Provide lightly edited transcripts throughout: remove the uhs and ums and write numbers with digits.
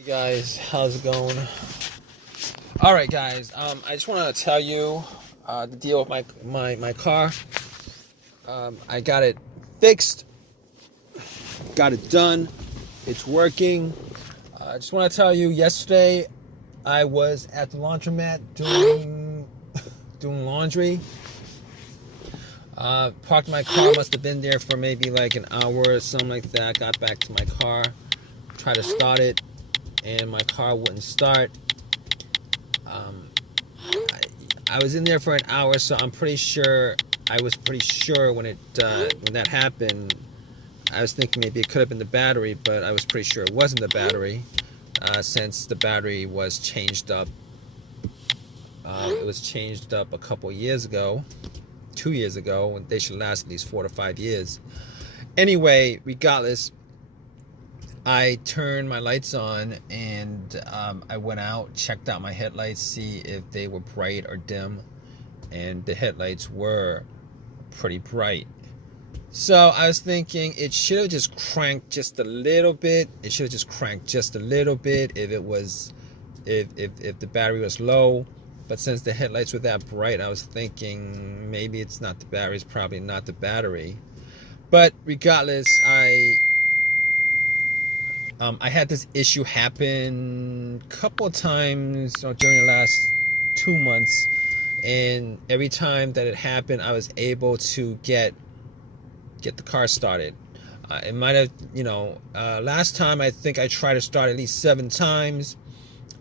Hey guys, how's it going? All right, guys. I just want to tell you the deal with my car. I got it fixed, got it done. It's working. I just want to tell you. Yesterday, I was at the laundromat doing laundry. Parked my car. Must have been there for maybe like an hour or something like that. Got back to my car, tried to start it, and my car wouldn't start. I was in there for an hour, so I'm pretty sure. I was pretty sure when that happened. I was thinking maybe it could have been the battery, but I was pretty sure it wasn't the battery, since the battery was changed up. It was changed up a couple years ago, 2 years ago, and they should last at least 4 to 5 years. Anyway, regardless, I turned my lights on and I went out, checked out my headlights, see if they were bright or dim, and the headlights were pretty bright. So I was thinking it should have just cranked just a little bit. It should have just cranked just a little bit if the battery was low. But since the headlights were that bright, I was thinking maybe it's not the battery. It's probably not the battery. But regardless, I had this issue happen a couple of times during the last 2 months, and every time that it happened, I was able to get the car started. It might have, last time I think I tried to start at least 7 times.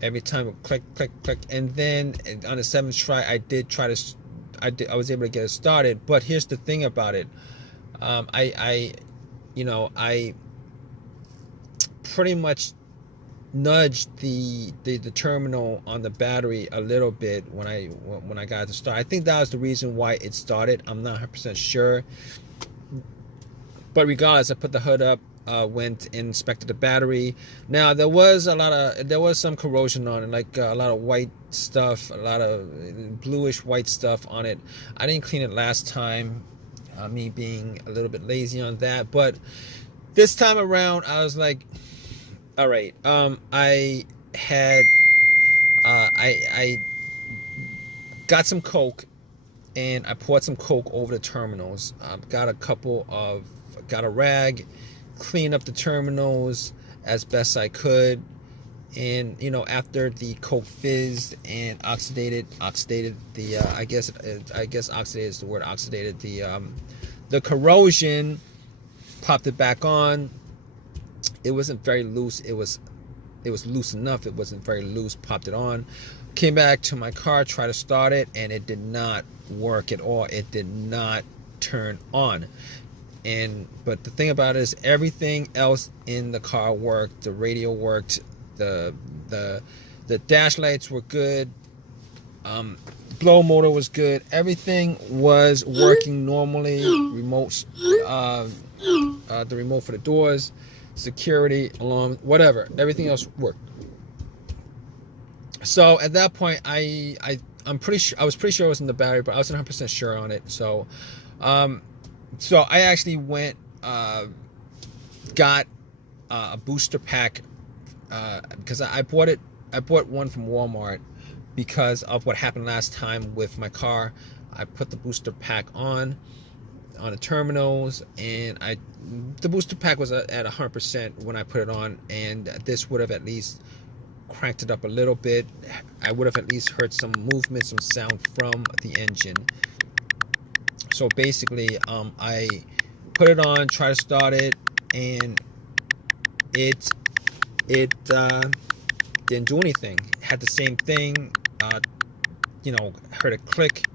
Every time it click, click, click, and then on the 7th try, I was able to get it started. But here's the thing about it. I pretty much nudged the terminal on the battery a little bit when I got it to start. I think that was the reason why it started. I'm not 100% sure. But regardless, I put the hood up, went and inspected the battery. Now there was some corrosion on it, like a lot of white stuff, a lot of bluish white stuff on it. I didn't clean it last time, me being a little bit lazy on that. But this time around, I was like, all right. I got some Coke and I poured some Coke over the terminals. Got a rag, cleaned up the terminals as best I could, and after the Coke fizzed and oxidated the I guess oxidated is the word, oxidated the corrosion, popped it back on. It wasn't very loose. It was loose enough. It wasn't very loose. Popped it on. Came back to my car, tried to start it, and it did not work at all. It did not turn on. But the thing about it is everything else in the car worked. The radio worked. The dash lights were good. Blow motor was good. Everything was working normally. The remote for the doors, security, alarm, whatever. Everything else worked. So at that point, I was pretty sure it wasn't the battery, but I wasn't 100% sure on it. So I actually went, got a booster pack, because I bought one from Walmart because of what happened last time with my car. I put the booster pack on the terminals, and the booster pack was at 100% when I put it on, and this would have at least cranked it up a little bit. I would have at least heard some movement, some sound from the engine. So basically, I put it on, tried to start it, and it didn't do anything. Had the same thing, heard a click,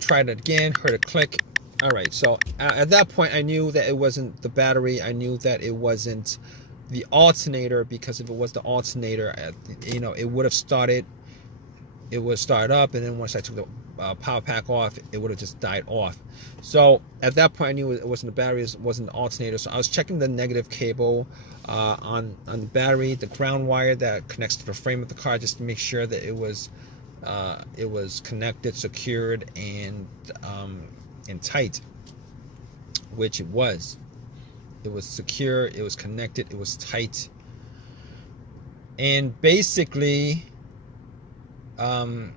tried it again, heard a click. All right, so at that point, I knew that it wasn't the battery. I knew that it wasn't the alternator, because if it was the alternator, it would have started. It would start up, and then once I took the power pack off, it would have just died off. So at that point, I knew it wasn't the battery, it wasn't the alternator. So I was checking the negative cable on the battery, the ground wire that connects to the frame of the car, just to make sure that it was connected, secured, and tight, which it was. It was secure, it was connected, it was tight. And basically, it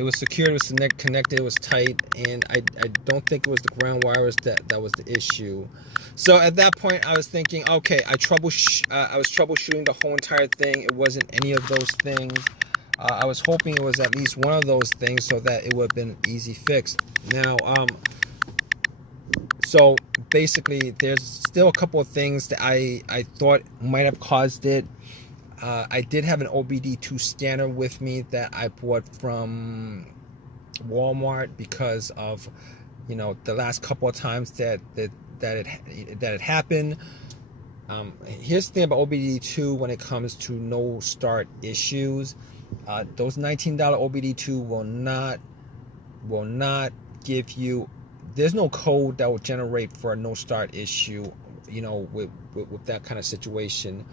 was secured, it was connected, it was tight, and I don't think it was the ground wires that was the issue. So at that point, I was thinking, okay, I was troubleshooting the whole entire thing. It wasn't any of those things. I was hoping it was at least one of those things so that it would have been an easy fix. Now, so basically, there's still a couple of things that I thought might have caused it. I did have an OBD2 scanner with me that I bought from Walmart because of, you know, the last couple of times that it happened. Here's the thing about OBD2 when it comes to no start issues. Those $19 OBD2 will not give you. There's no code that will generate for a no start issue. You know, with that kind of situation.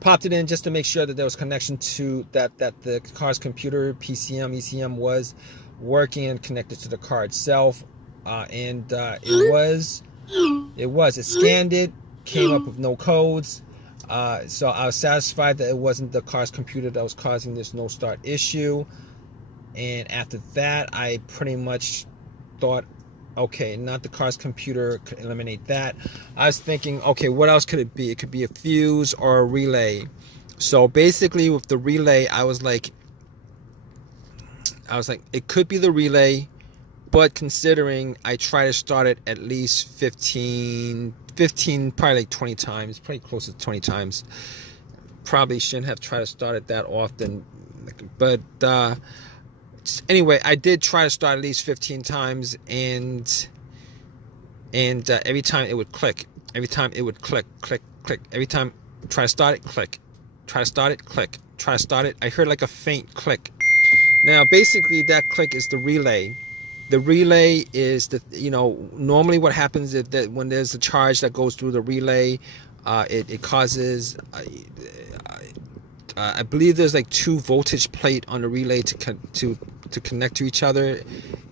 Popped it in just to make sure that there was connection to that the car's computer, PCM, ECM was working and connected to the car itself, and it was. It scanned it, came up with no codes, so I was satisfied that it wasn't the car's computer that was causing this no start issue. And after that, I pretty much thought, okay, not the car's computer, could eliminate that. I was thinking, okay, what else could it be? It could be a fuse or a relay. So basically with the relay, I was like, it could be the relay, but considering I try to start it at least 15, probably like 20 times, probably close to 20 times. Probably shouldn't have tried to start it that often, but anyway, I did try to start at least 15 times, and every time it would click. Every time it would click. Every time try to start it, click. Try to start it, click. Try to start it. I heard like a faint click. Now, basically, that click is the relay. The relay is normally what happens is that when there's a charge that goes through the relay, it causes. I believe there's like 2 voltage plate on the relay to connect to each other.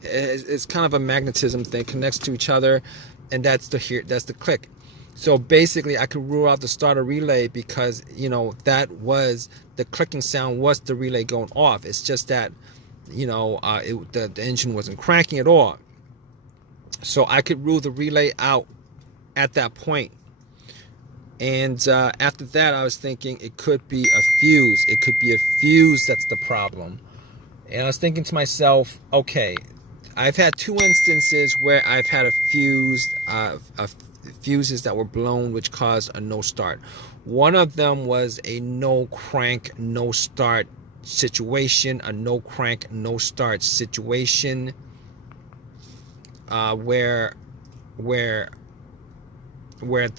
It's kind of a magnetism thing, connects to each other, and that's the click. So basically, I could rule out the starter relay because that was the clicking sound was the relay going off. It's just that the engine wasn't cranking at all. So I could rule the relay out at that point. And after that, I was thinking it could be a fuse. It could be a fuse that's the problem. And I was thinking to myself, okay, I've had 2 instances where I've had a fuse, fuses that were blown, which caused a no start. One of them was a no crank, no start situation, a no crank, no start situation, where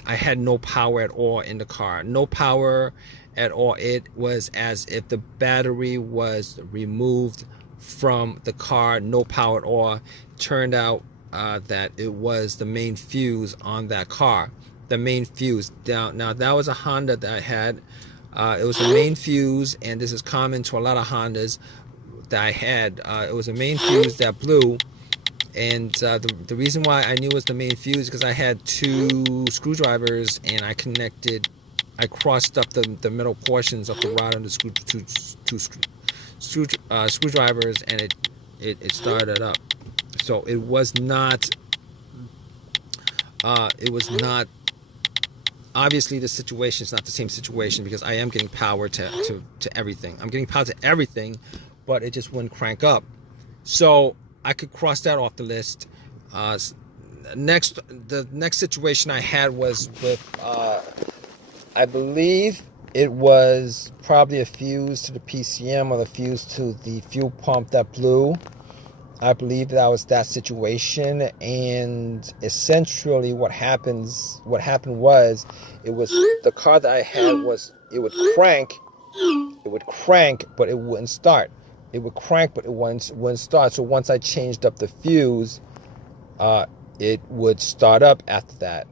I had no power at all in the car. No power at all. It was as if the battery was removed from the car. No power at all. Turned out that it was the main fuse on that car. The main fuse. Now that was a Honda that I had. It was a main fuse, and this is common to a lot of Hondas that I had. It was a main fuse that blew. And the reason why I knew it was the main fuse is because I had 2 screwdrivers, and I crossed up the middle portions of the rod on the screwdrivers, and it started up. So it was not. Obviously, the situation is not the same situation because I am getting power to everything. I'm getting power to everything, but it just wouldn't crank up. So I could cross that off the list. The next situation I had was with, I believe it was probably a fuse to the PCM or the fuse to the fuel pump that blew. I believe that was that situation, and essentially what happened was it was the car that I had it would crank, but it wouldn't start. It would crank, but it wouldn't start. So once I changed up the fuse, it would start up after that.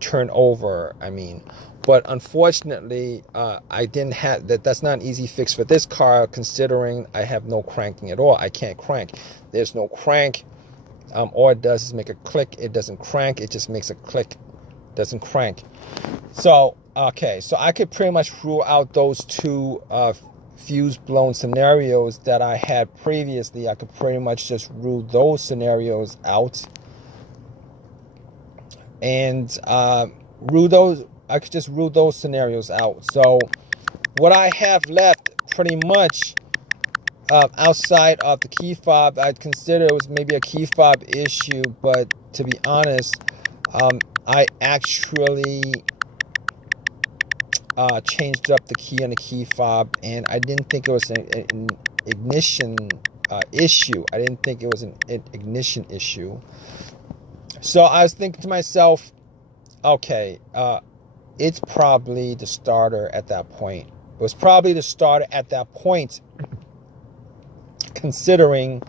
Turn over, I mean. But unfortunately, I didn't have that. That's not an easy fix for this car, considering I have no cranking at all. I can't crank. There's no crank. All it does is make a click. It doesn't crank. It just makes a click. doesn't crank. So okay, so I could pretty much rule out those two fuse blown scenarios that I had previously. I could pretty much just rule those scenarios out, and rule those. I could just rule those scenarios out. So what I have left, pretty much outside of the key fob, I'd consider it was maybe a key fob issue, but to be honest, I actually changed up the key on the key fob, and I didn't think it was an ignition issue. I didn't think it was an ignition issue. So I was thinking to myself, okay, it's probably the starter at that point. It was probably the starter at that point, considering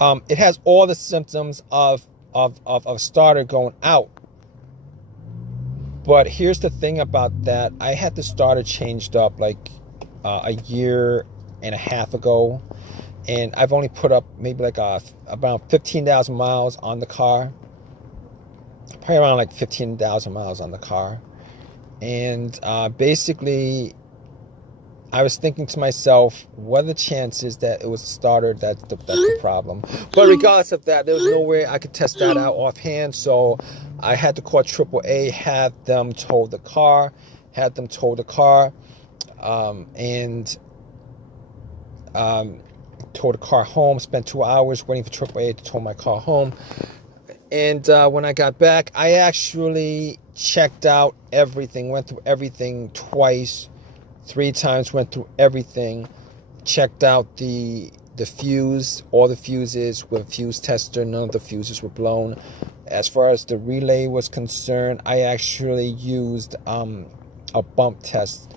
it has all the symptoms of starter going out. But here's the thing about that. I had the starter changed up like a year and a half ago, and I've only put up maybe like about 15,000 miles on the car. Probably around like 15,000 miles on the car. And basically, I was thinking to myself, what are the chances that it was the starter that's the problem? But regardless of that, there was no way I could test that out offhand. So I had to call AAA, have them tow the car, and tow the car home. Spent 2 hours waiting for AAA to tow my car home. And when I got back, I actually checked out everything, went through everything twice, 3 times, went through everything, checked out the fuse, all the fuses with a fuse tester. None of the fuses were blown. As far as the relay was concerned, I actually used a bump test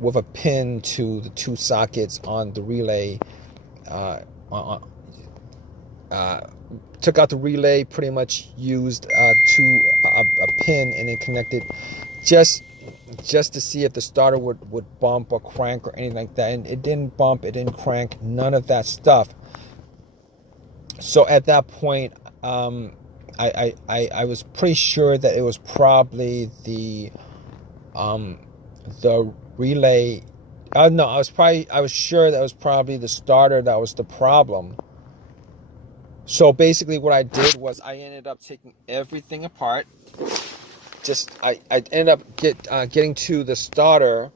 with a pin to the 2 sockets on the relay. Took out the relay, pretty much used a pin, and then connected just to see if the starter would bump or crank or anything like that. And it didn't bump, it didn't crank, none of that stuff. So at that point, I was pretty sure that it was probably the relay. No, I was sure that it was probably the starter that was the problem. So basically what I did was I ended up taking everything apart. I ended up getting to the starter,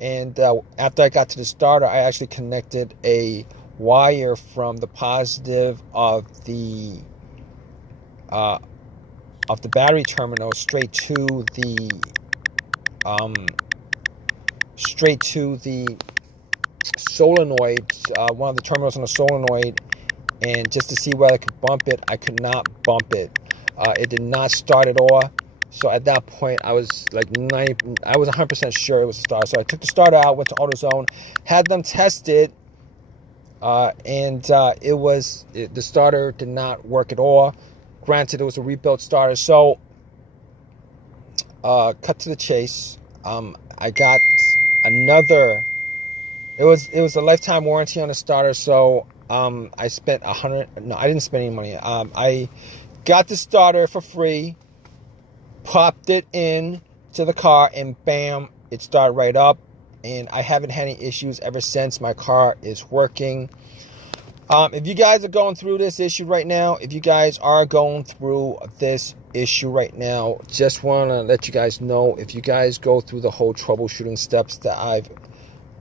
and after I got to the starter, I actually connected a wire from the positive of the battery terminal straight to the solenoid, one of the terminals on the solenoid. And just to see whether I could bump it, I could not bump it. It did not start at all. So at that point, I was like 100% sure it was a starter. So I took the starter out, went to AutoZone, had them test it, and the starter did not work at all. Granted, it was a rebuilt starter. So cut to the chase. I got another. It was a lifetime warranty on the starter. So I spent $100. No, I didn't spend any money. I got the starter for free, popped it in to the car, and bam, it started right up. And I haven't had any issues ever since. My car is working. If you guys are going through this issue right now, just want to let you guys know, if you guys go through the whole troubleshooting steps that I've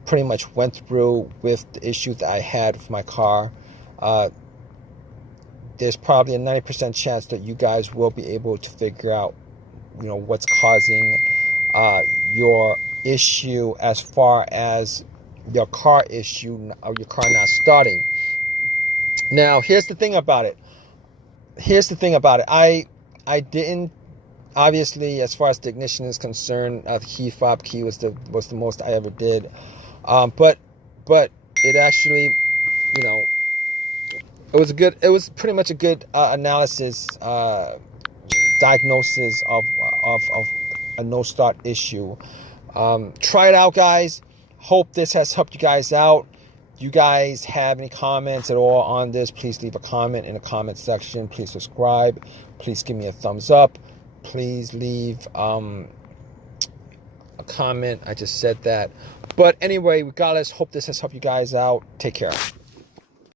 pretty much went through with the issue that I had with my car, there's probably a 90% chance that you guys will be able to figure out, what's causing your issue as far as your car issue or your car not starting. Now, here's the thing about it. I didn't, obviously, as far as the ignition is concerned, the key fob key was the most I ever did. But it actually, it was pretty much a good analysis, diagnosis of a no start issue. Try it out, guys. Hope this has helped you guys out. You guys have any comments at all on this, please leave a comment in the comment section. Please subscribe. Please give me a thumbs up. please leave a comment. I just said that. But anyway, regardless, hope this has helped you guys out. Take care.